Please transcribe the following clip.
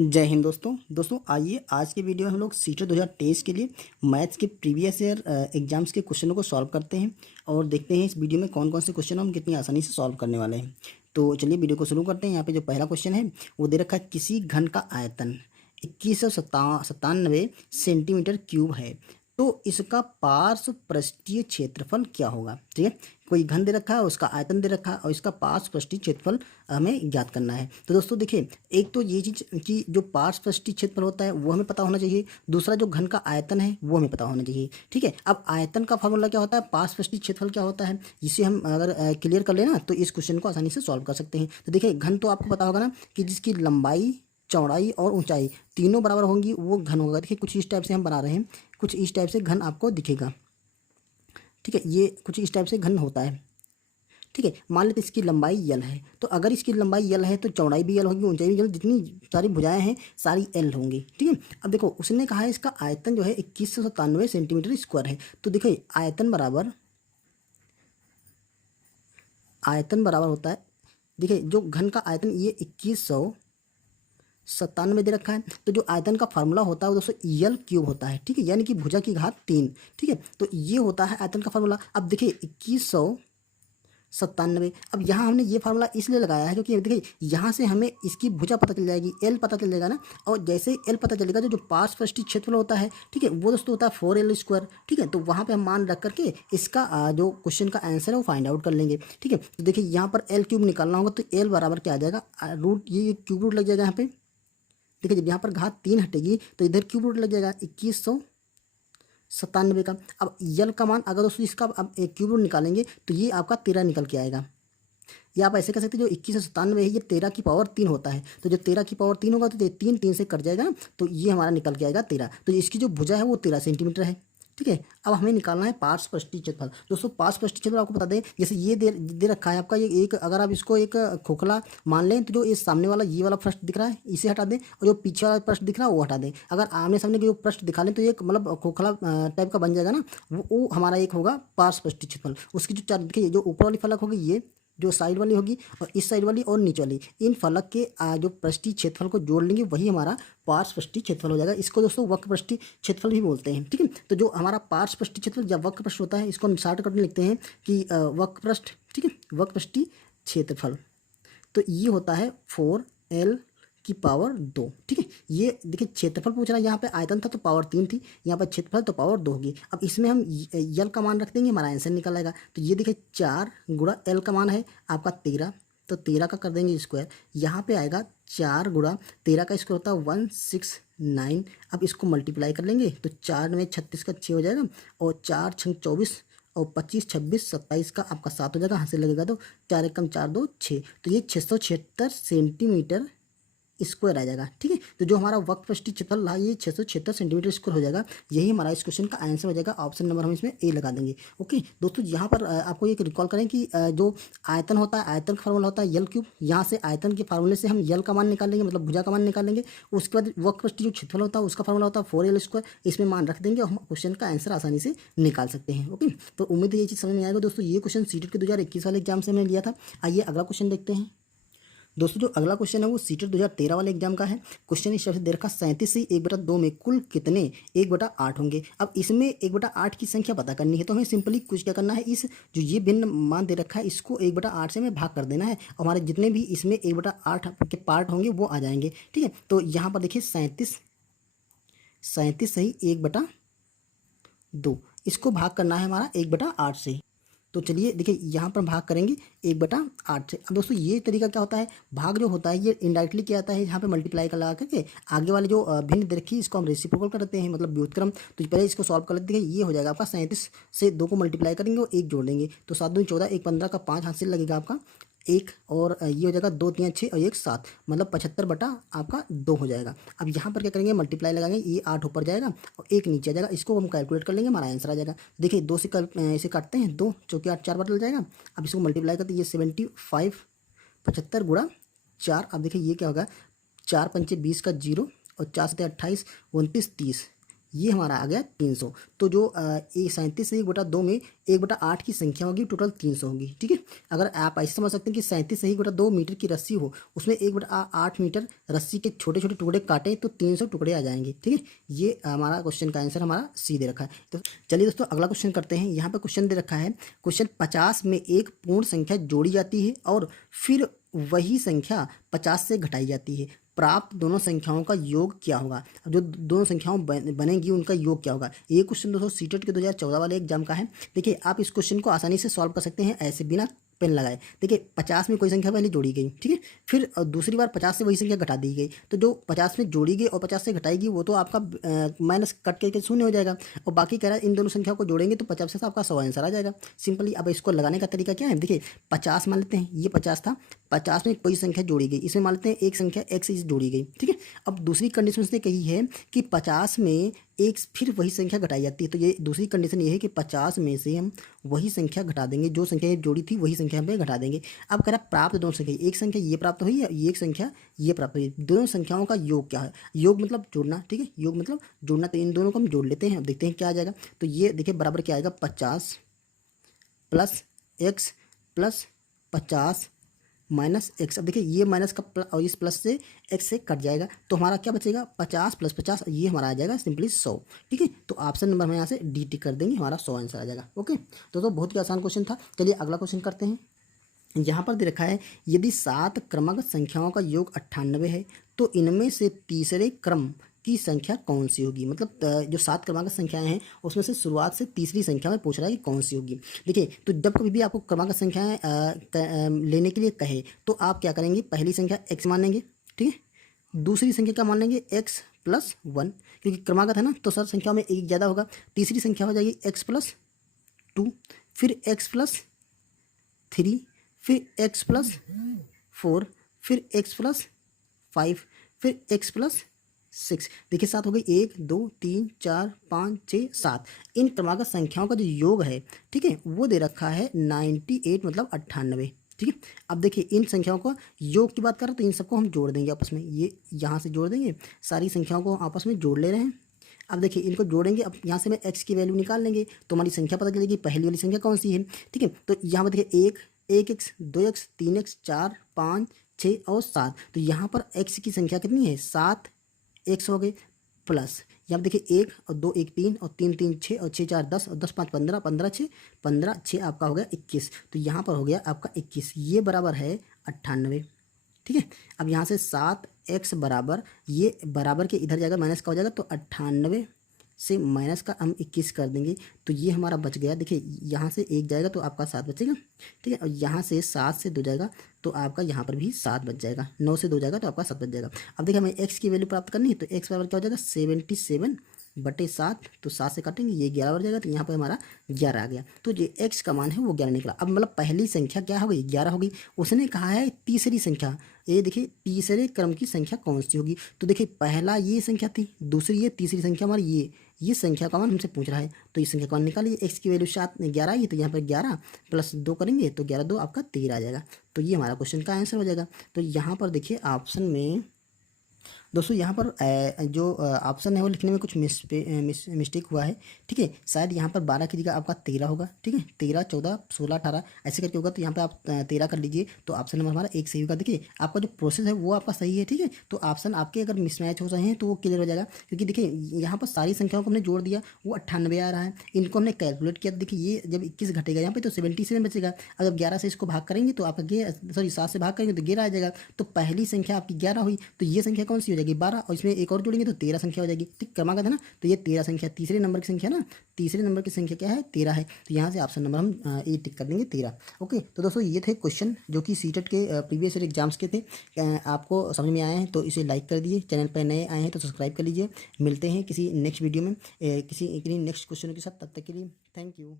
जय हिंद दोस्तों आइए आज के वीडियो में हम लोग सीटेट 2023 के लिए मैथ्स के प्रीवियस ईयर एग्जाम्स के क्वेश्चनों को सॉल्व करते हैं और देखते हैं इस वीडियो में कौन कौन से क्वेश्चन हम कितनी आसानी से सॉल्व करने वाले हैं। तो चलिए वीडियो को शुरू करते हैं। यहाँ पे जो पहला क्वेश्चन है वो दे रखा है, किसी घन का आयतन 2197 सेंटीमीटर क्यूब है तो इसका पार्श्व पृष्ठीय क्षेत्रफल क्या होगा। ठीक है, कोई घन दे रखा है, उसका आयतन दे रखा है और इसका पार्श्व पृष्ठीय क्षेत्रफल हमें ज्ञात करना है। तो दोस्तों देखिए, एक तो ये चीज़ कि जो पार्श्व पृष्ठीय क्षेत्रफल होता है वो हमें पता होना चाहिए, दूसरा जो घन का आयतन है वो हमें पता होना चाहिए। ठीक है, अब आयतन का फॉर्मूला क्या होता है, पार्श्व पृष्ठीय क्षेत्रफल क्या होता है, इसे हम अगर क्लियर कर लेना तो इस क्वेश्चन को आसानी से सॉल्व कर सकते हैं। तो देखिए, घन तो आपको पता होगा ना कि जिसकी लंबाई, चौड़ाई और ऊंचाई तीनों बराबर होंगी वो घन होगा। देखिए कुछ इस टाइप से हम बना रहे हैं, कुछ इस टाइप से घन आपको दिखेगा। ठीक है, ये कुछ इस टाइप से घन होता है। ठीक है, मान लेते इसकी लंबाई यल है, तो अगर इसकी लंबाई यल है तो चौड़ाई भी यल होगी, ऊंचाई भी यल, जितनी सारी भुजाएं हैं सारी एल होंगी। ठीक है, अब देखो उसने कहा है इसका आयतन जो है 2197 सेंटीमीटर स्क्वायर है। तो देखो आयतन बराबर होता है, देखिए जो घन का आयतन ये 2197 दे रखा है, तो जो आयतन का फार्मूला होता है वो दोस्तों यल क्यूब होता है। ठीक है, यानी कि भुजा की घात 3। ठीक है, तो ये होता है आयतन का फार्मूला। अब देखिए 2197, अब यहाँ हमने ये फार्मूला इसलिए लगाया है क्योंकि देखिए यहाँ से हमें इसकी भुजा पता चल जाएगी, एल पता चल जाएगा ना, और जैसे एल पता चलेगा तो जो पार्श्व पृष्ठीय क्षेत्रफल होता है, ठीक है, वो दोस्तों होता है 4L स्क्वायर। ठीक है, तो वहाँ पे हम मान रख करके इसका जो क्वेश्चन का आंसर है वो फाइंड आउट कर लेंगे। ठीक है, तो देखिए यहाँ पर एल क्यूब निकालना होगा तो एल बराबर क्या आ जाएगा, रूट, ये क्यूब रूट लग जाएगा यहाँ पे। देखिए जब यहाँ पर घात 3 हटेगी तो इधर क्यूब रूट लग जाएगा 2197 का। अब यल का मान अगर दोस्तों इसका अब एक क्यूब रूट निकालेंगे तो ये आपका 13 निकल के आएगा। या आप ऐसे कर सकते हैं, जो 2197 है ये 13 की पावर 3 होता है, तो जो 13 की पावर 3 होगा तो 3 से कट जाएगा ना, तो ये हमारा निकल के आएगा 13। तो इसकी जो भुजा है वो 13 सेंटीमीटर है। ठीक है, अब हमें निकालना है पार्श्व पृष्ठीय क्षेत्रफल। दोस्तों पार्श्व पृष्ठीय क्षेत्रफल आपको बता दें, जैसे ये दे रखा है आपका, ये एक, अगर आप इसको एक खोखला मान लें तो जो ये सामने वाला ये वाला पृष्ठ दिख रहा है इसे हटा दें, और जो पीछे वाला पृष्ठ दिख रहा है वो हटा दें। अगर आमने सामने के जो पृष्ठ दिखा लें तो एक मतलब खोखला टाइप का बन जाएगा ना, वो हमारा एक होगा पार्श्व पृष्ठीय क्षेत्रफल। उसकी जो चार देखिए, जो ऊपर वाली फलक होगी, ये जो साइड वाली होगी और इस साइड वाली और नीचे वाली, इन फलक के जो पृष्ठीय क्षेत्रफल को जोड़ लेंगे वही हमारा पार्श्व पृष्ठीय क्षेत्रफल हो जाएगा। इसको दोस्तों वक्र पृष्ठीय क्षेत्रफल भी बोलते हैं। ठीक है, तो जो हमारा पार्श्व पृष्ठीय क्षेत्रफल या वक्र पृष्ठ होता है इसको हम शॉर्टकट में लिखते हैं कि वक्र पृष्ठ। ठीक है, वक्र पृष्ठीय क्षेत्रफल, तो ये होता है 4L की पावर 2। ठीक है, ये देखिए क्षेत्रफल पूछ रहा है, यहाँ पे आयतन था तो पावर 3 थी, यहाँ पर क्षेत्रफल तो पावर 2 होगी। अब इसमें हम यल का मान रख देंगे, हमारा आंसर निकल आएगा। तो ये देखिए 4 गुणा एल का मान है आपका 13, तो 13 का कर देंगे स्क्वायर, यहाँ पे आएगा 4 गुणा 13 का स्क्वायर होता है 169। अब इसको मल्टीप्लाई कर लेंगे तो 4 में 36 का 6 हो जाएगा, और 4 छंग 24 और 25 26 27 का आपका 7 हो जाएगा, हाथ से लगेगा तो 4 एकम 4 2 6, तो ये 676 सेंटीमीटर स्क्वायर आ जाएगा। ठीक है, तो जो हमारा वक्र पृष्ठीय क्षेत्रफल रहा ये 676 सेंटीमीटर स्क्वायर हो जाएगा। यही हमारा इस क्वेश्चन का आंसर हो जाएगा। ऑप्शन नंबर हम इसमें ए लगा देंगे। ओके दोस्तों, यहाँ पर आपको एक रिकॉल करें कि जो आयतन होता है, आयतन का फार्मूला होता है यल क्यूब। यहाँ से आयतन के फार्मूले से हम यल का मान निकालेंगे, मतलब भुजा का मान निकालेंगे। उसके बाद वक्र पृष्ठीय जो क्षेत्रफल होता है उसका फार्मूला होता है 4L स्क्वायर, इसमें मान रख देंगे और हम क्वेश्चन का आंसर आसानी से निकाल सकते हैं। ओके, तो उम्मीद है ये चीज़ समझ में आएगा दोस्तों। ये क्वेश्चन सीटेट के 2021 वाले एग्जाम से हमने लिया था। आइए अगला क्वेश्चन देखते हैं। दोस्तों जो अगला क्वेश्चन है वो सीटेट 2013 वाले एग्जाम का है। क्वेश्चन इस तरह से दे रखा, 37 से 1/2 में कुल कितने 1/8 होंगे। अब इसमें 1/8 की संख्या पता करनी है, तो हमें सिंपली कुछ क्या करना है, इस जो ये भिन्न मान दे रखा है इसको 1/8 से हमें भाग कर देना है, और हमारे जितने भी इसमें 1/8 के पार्ट होंगे वो आ जाएंगे। ठीक है, तो यहाँ पर देखिए 37 सही 1/2, इसको भाग करना है हमारा 1/8 से। तो चलिए देखिए यहाँ पर भाग करेंगे 1/8 से। अब दोस्तों ये तरीका क्या होता है, भाग जो होता है ये इनडायरेक्टली क्या आता है, यहाँ पे मल्टीप्लाई का लगा करके आगे वाले जो भिन्न दे रखी है इसको हम रेसिप्रोकल कर देते हैं, मतलब व्युत्क्रम। तो पहले इसको सॉल्व कर लेते हैं। ये हो जाएगा आपका 37 से 2 को मल्टीप्लाई करेंगे और 1 जोड़ देंगे, तो 7 दूनी 14, 1 15 का 5 हाथ से लगेगा आपका 1, और ये हो जाएगा 2 3 6 और 1 7, मतलब 75 बटा आपका 2 हो जाएगा। अब यहाँ पर क्या करेंगे, मल्टीप्लाई लगाएंगे, ये 8 ऊपर जाएगा और 1 नीचे आ जाएगा, इसको हम कैलकुलेट कर लेंगे, हमारा आंसर आ जाएगा। देखिए 2 से इसे काटते हैं, 2 चौके 8 4 बार डल जाएगा। अब इसको मल्टीप्लाई करते ये 75 75 गुणा 4। अब देखिए ये क्या होगा, 4 पंचे 20 का 0 और 4 सते 28 29 30, ये हमारा आ गया 300। तो जो 37 से 1/2 में 1/8 की संख्या होगी टोटल 300 होगी। ठीक है, अगर आप ऐसे समझ सकते हैं कि 37 सही 2 मीटर की रस्सी हो, उसमें 1/8 मीटर रस्सी के छोटे छोटे टुकड़े काटे तो 300 टुकड़े आ जाएंगे। ठीक है, ये हमारा क्वेश्चन का आंसर हमारा सी दे रखा है। तो चलिए दोस्तों अगला क्वेश्चन करते हैं। यहाँ पर क्वेश्चन दे रखा है, क्वेश्चन 50 में एक पूर्ण संख्या जोड़ी जाती है और फिर वही संख्या 50 से घटाई जाती है, प्राप्त दोनों संख्याओं का योग क्या होगा। अब जो दोनों संख्याओं बनेगी उनका योग क्या होगा। ये क्वेश्चन दोस्तों सीटेट के 2014 वाले एग्जाम का है। देखिए आप इस क्वेश्चन को आसानी से सॉल्व कर सकते हैं ऐसे बिना पेन लगाए। देखिए 50 में कोई संख्या पहले जोड़ी गई, ठीक है, फिर दूसरी बार 50 से वही संख्या घटा दी गई, तो जो 50 में जोड़ी गई और 50 से घटाएगी वो तो आपका माइनस कट करके शून्य हो जाएगा। और बाकी कह रहा है इन दोनों संख्याओं को जोड़ेंगे तो 50 से आपका 100 आंसर आ जाएगा सिंपली। अब इसको लगाने का तरीका क्या है, देखिए 50 मान लेते हैं, ये 50 था, 50 में कोई संख्या जोड़ी गई, इसमें मान लेते हैं एक संख्या x से जोड़ी गई। ठीक है, अब दूसरी कंडीशन उसने कही है कि 50 में एक फिर वही संख्या घटाई जाती है, तो ये दूसरी कंडीशन ये है कि 50 में से हम वही संख्या घटा देंगे, जो संख्या जोड़ी थी वही संख्या पे घटा देंगे। अब कह रहा प्राप्त दोनों संख्या, एक संख्या ये प्राप्त हुई है, एक संख्या ये प्राप्त हुई, दोनों संख्याओं का योग क्या है। योग मतलब जोड़ना, ठीक है, योग मतलब जोड़ना, तो इन दोनों को हम जोड़ लेते हैं। अब देखते हैं क्या आ जाएगा। तो ये देखिए बराबर क्या आएगा, 50 plus x plus 50 minus x. अब देखिए ये माइनस का और इस प्लस से एक्स से कट जाएगा, तो हमारा क्या बचेगा, 50 प्लस 50, ये हमारा आ जाएगा सिंपली 100। ठीक है, तो ऑप्शन नंबर हम यहाँ से डी टिक कर देंगे, हमारा 100 आंसर आ जाएगा। ओके, तो बहुत ही आसान क्वेश्चन था। चलिए अगला क्वेश्चन करते हैं। यहाँ पर दे रखा है, यदि 7 क्रमागत संख्याओं का योग 98 है तो इनमें से तीसरे क्रम की संख्या कौन सी होगी। मतलब जो 7 क्रमागत संख्याएं हैं उसमें से शुरुआत से तीसरी संख्या में पूछ रहा है कि कौन सी होगी। देखिए तो जब कभी भी आपको क्रमागत संख्याएं लेने के लिए कहे तो आप क्या करेंगे, पहली संख्या x मान लेंगे, ठीक है, दूसरी संख्या क्या मान लेंगे, x प्लस 1, क्योंकि क्रमागत है ना तो सर संख्या में एक ज़्यादा होगा। तीसरी संख्या हो जाएगी x प्लस 2, फिर x प्लस 3, फिर x प्लस 4, फिर x प्लस 5, फिर x प्लस 6। देखिए 7 हो गई, 1 2 3 4 5 6 7। इन क्रमागत संख्याओं का जो योग है, ठीक है, वो दे रखा है 98, मतलब 98। ठीक है, अब देखिए इन संख्याओं को योग की बात करें तो इन सबको हम जोड़ देंगे आपस में, ये यहाँ से जोड़ देंगे, सारी संख्याओं को आपस में जोड़ ले रहे हैं। अब देखिए इनको जोड़ेंगे, अब यहाँ से मैं x की वैल्यू निकाल लेंगे तो हमारी संख्या पता चलेगी, पहली वाली संख्या कौन सी है। ठीक है, तो यहाँ पर देखिए 1x 2x 3x 4 5 6 और 7, तो यहाँ पर x की संख्या कितनी है, 7 x हो गए, प्लस यहाँ देखिए 1 और 2 1 3 और 3 3 6 और 6 4 10 और 10 5 15 15 6 आपका हो गया 21। तो यहाँ पर हो गया आपका 21, ये बराबर है 98। ठीक है, अब यहाँ से 7x बराबर, ये बराबर के इधर जाएगा माइनस का हो जाएगा, तो 98 से माइनस का हम 21 कर देंगे, तो ये हमारा बच गया। देखिए यहाँ से 1 जाएगा तो आपका 7 बचेगा। ठीक है, और यहाँ से 7 से 2 जाएगा तो आपका यहाँ पर भी 7 बच जाएगा, 9 से 2 जाएगा तो आपका 7 बच जाएगा। अब देखिए हमें x की वैल्यू प्राप्त करनी है, तो x बराबर क्या हो जाएगा, 77/7, तो 7 से काटेंगे ये 11 बच जाएगा, तो यहाँ पर हमारा 11 आ गया। तो जो x का मान है वो 11 निकला। अब मतलब पहली संख्या क्या हो गई, 11 हो गई। उसने कहा है तीसरी संख्या, ये देखिए तीसरे क्रम की संख्या कौन सी होगी। तो देखिए पहला ये संख्या थी, दूसरी ये, तीसरी संख्या हमारी ये संख्या का मान हमसे पूछ रहा है, तो इस संख्या का मान निकालिए। x की वैल्यू 11 आई, तो यहाँ पर 11 प्लस 2 करेंगे तो 11 2 आपका 13 आ जाएगा। तो ये हमारा क्वेश्चन का आंसर हो जाएगा। तो यहाँ पर देखिए ऑप्शन में दोस्तों, यहाँ पर जो ऑप्शन है वो लिखने में कुछ मिस्टेक हुआ है। ठीक है, शायद यहाँ पर 12 की जगह आपका 13 होगा। ठीक है, 13 14 16 18 ऐसे करके होगा, तो यहाँ पे आप 13 कर लीजिए, तो ऑप्शन नंबर हमारा 1 सही होगा। देखिए आपका जो प्रोसेस है वो आपका सही है। ठीक है, तो ऑप्शन आपके अगर मिसमैच हो रहे हैं तो वो क्लियर हो जाएगा, क्योंकि देखिए यहाँ पर सारी संख्याओं को हमने जोड़ दिया, वो 98 आ रहा है, इनको हमने कैलकुलेट किया। देखिए ये जब 21 घटेगा यहाँ पे तो 77 बचेगा। अगर 11 से इसको भाग करेंगे तो आपका 7 से भाग करेंगे तो 11 आ जाएगा। तो पहली संख्या आपकी 11 हुई, तो ये संख्या कौन सी हो जाएगी, 12, और इसमें एक और जोड़ेंगे तो 13 संख्या हो जाएगी। ठीक, क्रमागत है ना, तो ये 13 संख्या, तीसरे नंबर की संख्या ना, तीसरे नंबर की संख्या क्या है, 13 है। तो यहाँ से ऑप्शन नंबर हम ए टिक कर देंगे 13। ओके, तो दोस्तों ये थे क्वेश्चन जो कि सीटेट के प्रीवियस ईयर एग्जाम्स के थे। आपको समझ में आए हैं तो इसे लाइक कर दिए, चैनल पर नए आए हैं तो सब्सक्राइब कर लीजिए। मिलते हैं किसी नेक्स्ट वीडियो में किसी नेक्स्ट क्वेश्चन के साथ, तब तक के लिए थैंक यू।